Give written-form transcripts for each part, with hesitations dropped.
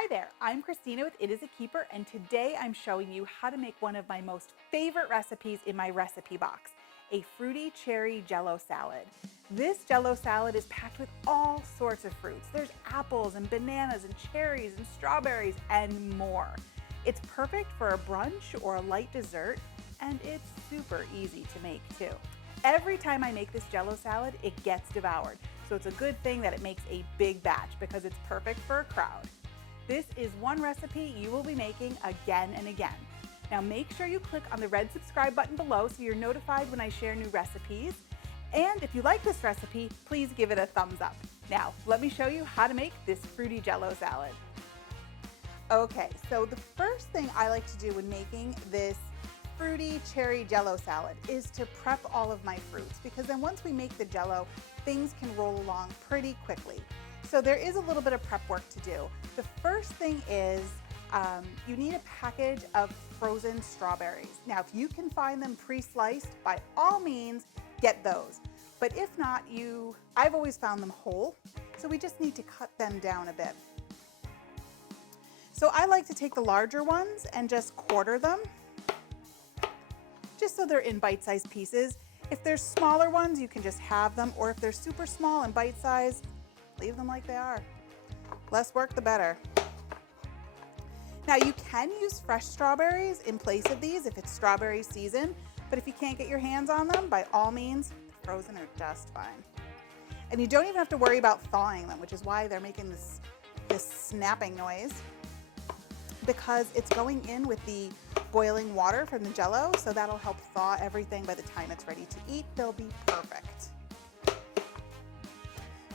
Hi there, I'm Christina with It Is a Keeper, and today I'm showing you how to make one of my most favorite recipes in my recipe box, a fruity cherry jello salad. This jello salad is packed with all sorts of fruits. There's apples and bananas and cherries and strawberries and more. It's perfect for a brunch or a light dessert, and it's super easy to make too. Every time I make this jello salad, it gets devoured. So it's a good thing that it makes a big batch because it's perfect for a crowd. This is one recipe you will be making again and again. Now make sure you click on the red subscribe button below so you're notified when I share new recipes. And if you like this recipe, please give it a thumbs up. Now, let me show you how to make this fruity jello salad. Okay, so the first thing I like to do when making this fruity cherry jello salad is to prep all of my fruits, because then once we make the jello, things can roll along pretty quickly. So there is a little bit of prep work to do. The first thing is you need a package of frozen strawberries. Now, if you can find them pre-sliced, by all means, get those. But if not, I've always found them whole, so we just need to cut them down a bit. So I like to take the larger ones and just quarter them, just so they're in bite-sized pieces. If there's smaller ones, you can just have them, or if they're super small and bite-sized, leave them like they are. Less work, the better. Now you can use fresh strawberries in place of these if it's strawberry season, but if you can't get your hands on them, by all means, frozen are just fine. And you don't even have to worry about thawing them, which is why they're making this snapping noise, because it's going in with the boiling water from the jello, so that'll help thaw everything. By the time it's ready to eat, they'll be perfect.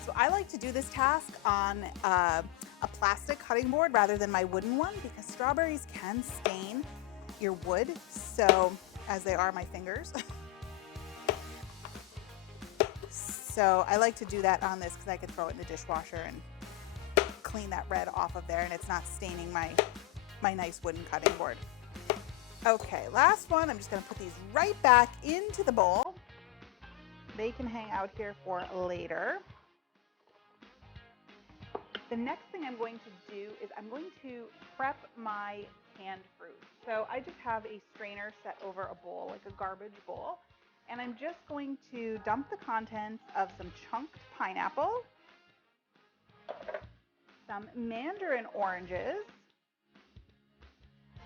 So I like to do this task on a plastic cutting board rather than my wooden one, because strawberries can stain your wood, so as they are my fingers. So I like to do that on this because I could throw it in the dishwasher and clean that red off of there, and it's not staining my nice wooden cutting board. Okay, last one. I'm just going to put these right back into the bowl. They can hang out here for later. The next thing I'm going to do is I'm going to prep my canned fruit. So I just have a strainer set over a bowl, like a garbage bowl, and I'm just going to dump the contents of some chunked pineapple, some mandarin oranges,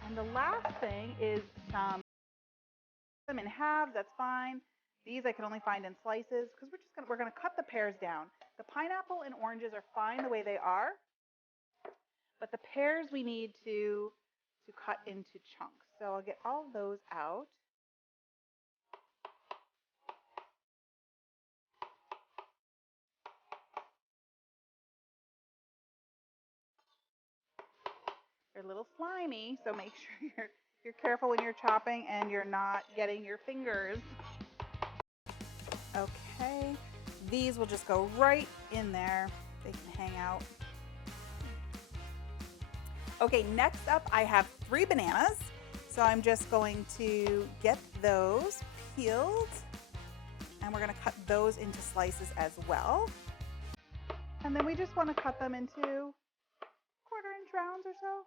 and the last thing is them in halves. That's fine. These I can only find in slices because we're gonna cut the pears down. The pineapple and oranges are fine the way they are, but the pears we need to cut into chunks. So I'll get all those out. They're a little slimy, so make sure you're careful when you're chopping and you're not getting your fingers. Okay, these will just go right in there. They can hang out. Okay, next up I have 3 bananas. So I'm just going to get those peeled, and we're going to cut those into slices as well. And then we just want to cut them into 1/4-inch rounds or so.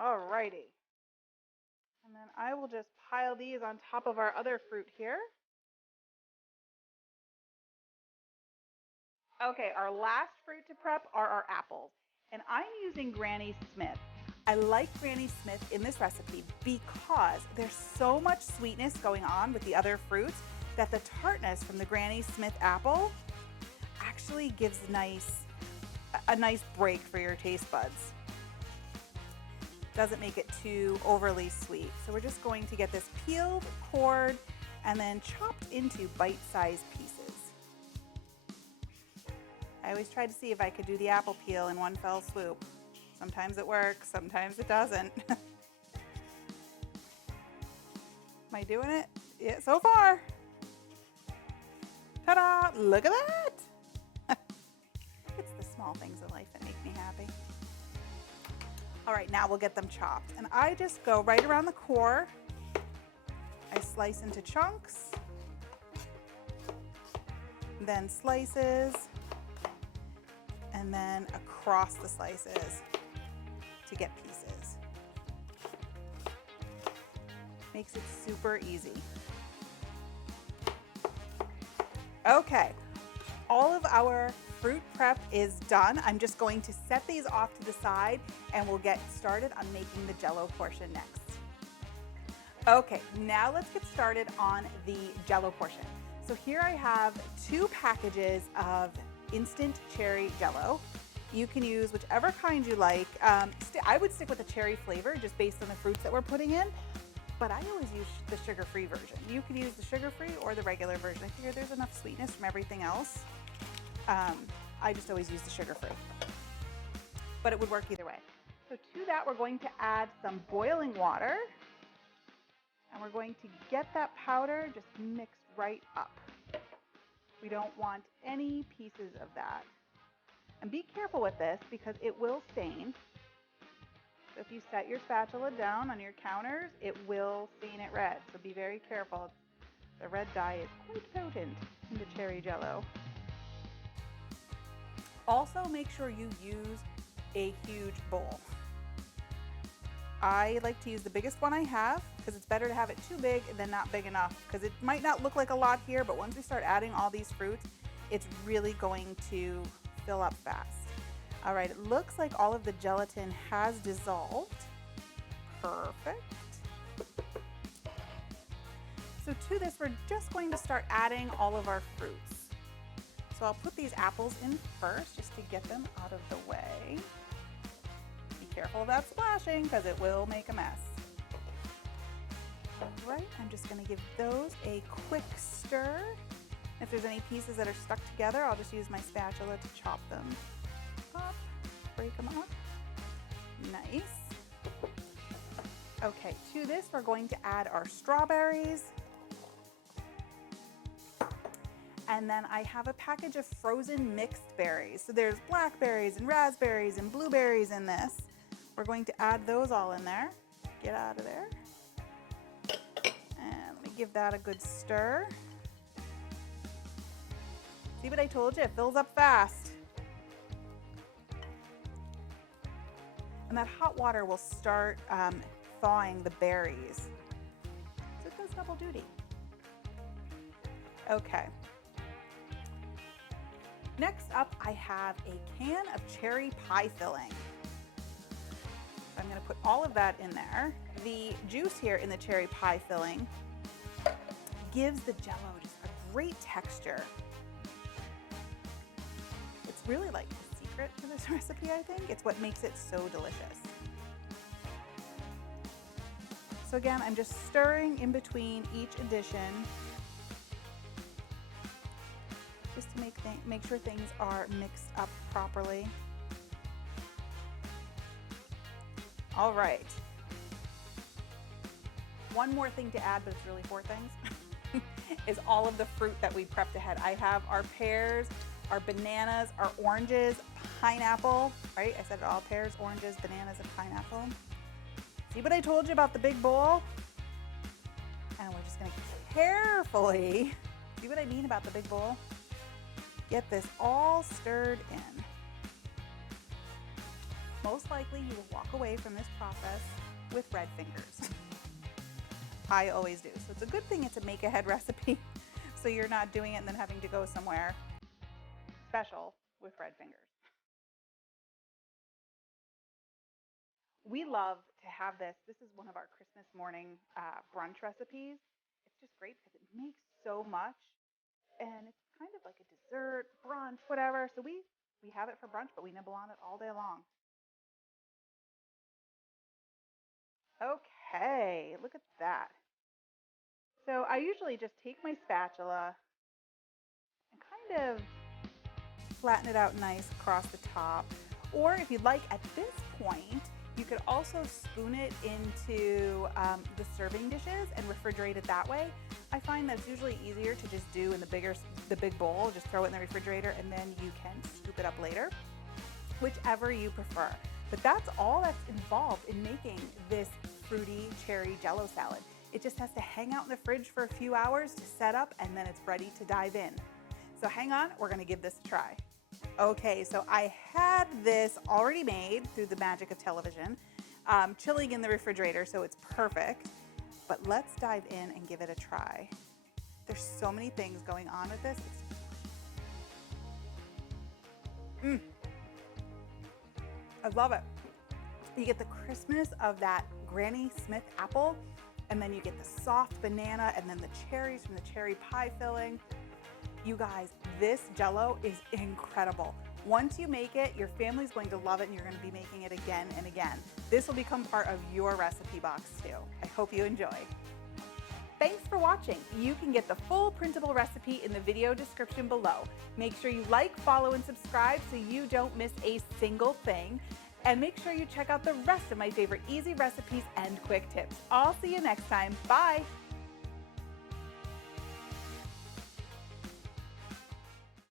Alrighty. And then I will just pile these on top of our other fruit here. Okay, our last fruit to prep are our apples. And I'm using Granny Smith. I like Granny Smith in this recipe because there's so much sweetness going on with the other fruits that the tartness from the Granny Smith apple actually gives a nice break for your taste buds. Doesn't make it too overly sweet. So we're just going to get this peeled, cored, and then chopped into bite-sized pieces. I always try to see if I could do the apple peel in one fell swoop. Sometimes it works, sometimes it doesn't. Am I doing it? Yeah, so far. Ta-da! Look at that! It's the small things in life that make me happy. All right, now we'll get them chopped. And I just go right around the core. I slice into chunks, then slices, and then across the slices to get pieces. Makes it super easy. Okay, all of our fruit prep is done. I'm just going to set these off to the side and we'll get started on making the Jello portion next. Okay, now let's get started on the Jello portion. So here I have 2 packages of instant cherry Jello. You can use whichever kind you like. I would stick with the cherry flavor just based on the fruits that we're putting in, but I always use the sugar-free version. You could use the sugar-free or the regular version. I figure there's enough sweetness from everything else. I just always use the sugar-free, but it would work either way. So to that, we're going to add some boiling water, and we're going to get that powder just mixed right up. We don't want any pieces of that. And be careful with this because it will stain. So if you set your spatula down on your counters, it will stain it red. So be very careful. The red dye is quite potent in the cherry Jello. Also, make sure you use a huge bowl. I like to use the biggest one I have because it's better to have it too big than not big enough, because it might not look like a lot here, but once we start adding all these fruits, it's really going to fill up fast. All right, it looks like all of the gelatin has dissolved. Perfect. So to this, we're just going to start adding all of our fruits. So I'll put these apples in first just to get them out of the way. Be careful about splashing because it will make a mess. All right, I'm just going to give those a quick stir. If there's any pieces that are stuck together, I'll just use my spatula to chop them up, break them up. Nice. Okay, to this, we're going to add our strawberries. And then I have a package of frozen mixed berries. So there's blackberries and raspberries and blueberries in this. We're going to add those all in there. Get out of there. And let me give that a good stir. See what I told you? It fills up fast. And that hot water will start thawing the berries. So it does double duty. Okay. Next up, I have a can of cherry pie filling. So I'm going to put all of that in there. The juice here in the cherry pie filling gives the Jello just a great texture. It's really like the secret to this recipe, I think. It's what makes it so delicious. So again, I'm just stirring in between each addition just to make sure things are mixed up properly. All right. One more thing to add, but it's really 4 things, is all of the fruit that we prepped ahead. I have our pears, our bananas, our oranges, pineapple, right? I said it all, pears, oranges, bananas, and pineapple. See what I told you about the big bowl? And we're just gonna carefully, see what I mean about the big bowl? Get this all stirred in. Most likely you will walk away from this process with red fingers. I always do. So it's a good thing it's a make-ahead recipe, so you're not doing it and then having to go somewhere special with red fingers. We love to have this. This is one of our Christmas morning brunch recipes. It's just great because it makes so much, and it's kind of like a dessert, brunch, whatever. So we have it for brunch, but we nibble on it all day long. Okay, look at that. So I usually just take my spatula and kind of flatten it out nice across the top. Or if you'd like, at this point, you could also spoon it into the serving dishes and refrigerate it that way. I find that it's usually easier to just do in the big bowl, just throw it in the refrigerator, and then you can scoop it up later, whichever you prefer. But that's all that's involved in making this fruity cherry Jello salad. It just has to hang out in the fridge for a few hours to set up, and then it's ready to dive in. So hang on, we're gonna give this a try. Okay, so I had this already made through the magic of television, chilling in the refrigerator, so it's perfect. But let's dive in and give it a try. There's so many things going on with this. I love it. You get the crispness of that Granny Smith apple, and then you get the soft banana, and then the cherries from the cherry pie filling. You guys, this Jello is incredible. Once you make it, your family's going to love it, and you're going to be making it again and again. This will become part of your recipe box too. I hope you enjoy. Thanks for watching. You can get the full printable recipe in the video description below. Make sure you like, follow, and subscribe so you don't miss a single thing. And make sure you check out the rest of my favorite easy recipes and quick tips. I'll see you next time. Bye.